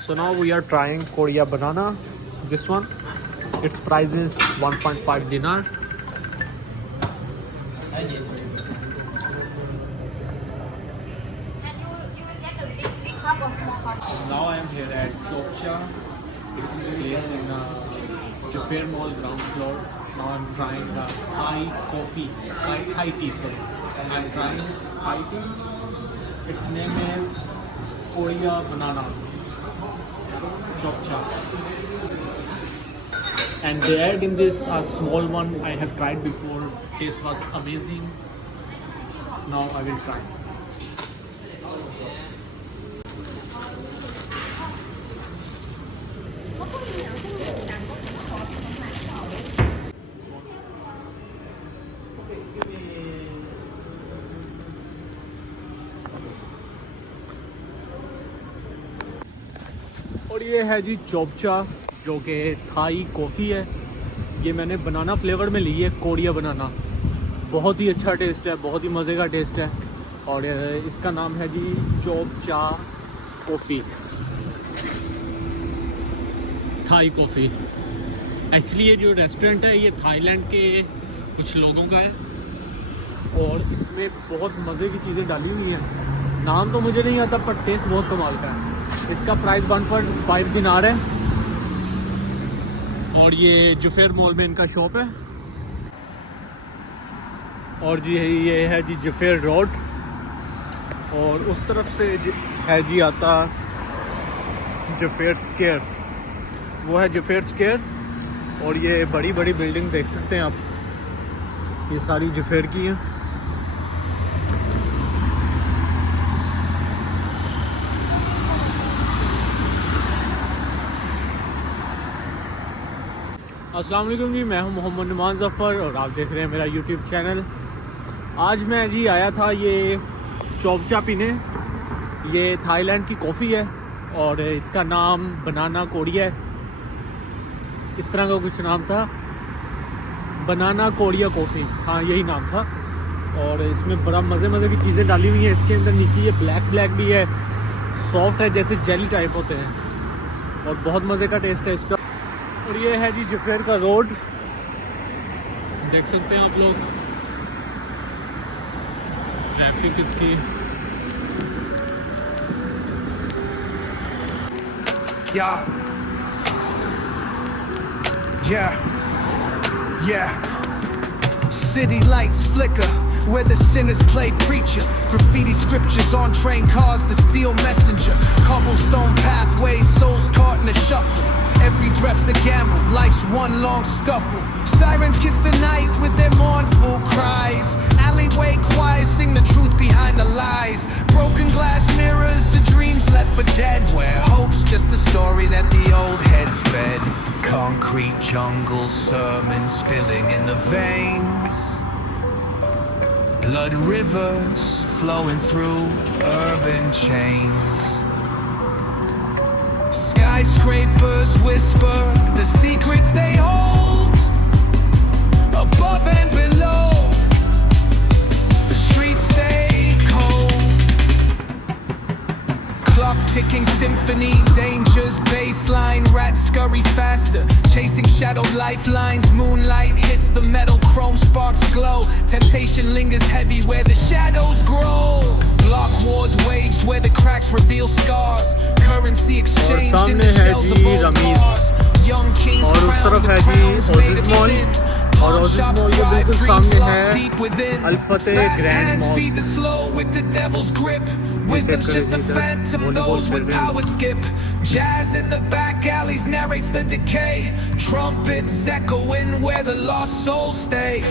So now we are trying Korea banana. This one, its price is 1.5 dinar. Now I am here at Chopcha. It's placed in Juffair Mall ground floor. Now I'm trying the Thai coffee, Thai tea. Sorry, I'm trying Thai tea. Its name is Korea banana. Chopcha. And they add in this a small one. I have tried before. Taste was amazing. Now I will try. और ये है जी चोपचा, जो कि Thai coffee है। ये मैंने banana flavour में ली है, कोरिया बनाना। बहुत ही अच्छा टेस्ट है, बहुत ही मज़े का टेस्ट है। और इसका नाम है जी चोपचा कॉफ़ी, थाई कॉफ़ी। एक्चुअली ये जो रेस्टोरेंट है ये थाईलैंड के कुछ लोगों का है और इसमें बहुत मज़े की चीज़ें डाली हुई हैं। नाम तो मुझे नहीं आता पर टेस्ट बहुत कमाल का है। इसका प्राइस 1.5 दिनार है और ये जुफेर मॉल में इनका शॉप है। और जी ये है जी जुफेर रोड और उस तरफ से है जी आता जुफेर स्क्वायर, वो है जुफेर स्क्वायर। और ये बड़ी बड़ी बिल्डिंग्स देख सकते हैं आप, ये सारी जुफेर की हैं। अस्सलाम वालेकुम जी, मैं हूं मोहम्मद नुमान ज़फ़र और आप देख रहे हैं मेरा यूट्यूब चैनल। आज मैं जी आया था ये चोपचा पीने। ये थाईलैंड की कॉफ़ी है और इसका नाम बनाना कोरिया है, इस तरह का कुछ नाम था, बनाना कोरिया कॉफ़ी, हाँ यही नाम था। और इसमें बड़ा मज़े की चीज़ें डाली हुई हैं इसके अंदर। नीचे ये ब्लैक भी है, सॉफ्ट है, जैसे जेली टाइप होते हैं और बहुत मज़े का टेस्ट है इसका। और ये है जी जुफेर का रोड, देख सकते हैं आप लोग ट्रैफिक इसकी। Yeah. City lights flicker where the sinners play preacher. Graffiti scriptures on train cars, the steel messenger. Cobblestone pathways, souls caught in a shuffle. Every breath's a gamble, life's one long scuffle. Sirens kiss the night with their mournful cries. Alleyway choirs sing the truth behind the lies. Broken glass mirrors, the dreams left for dead. Where hope's just a story that the old heads fed. Concrete jungle sermons spilling in the veins. Blood rivers flowing through urban chains. Skyscrapers whisper the secrets they hold. Above and below, the streets stay cold. Clock ticking symphony, dangers baseline. Rats scurry faster, chasing shadow lifelines. Moonlight hits the metal, chrome sparks glow. Temptation lingers heavy where the shadows grow. Block wars waged where the cracks reveal scars. Currency exchanged in the shells of old cars. Young kings crowned with crowns made of sin. Pawn shops thrive, dreams locked deep within. Fast hands feed the slow with the devil's grip. Wisdom's just a phantom, those with power skip. Jazz in the back alleys narrates the decay. Trumpets echoing where the lost souls stay.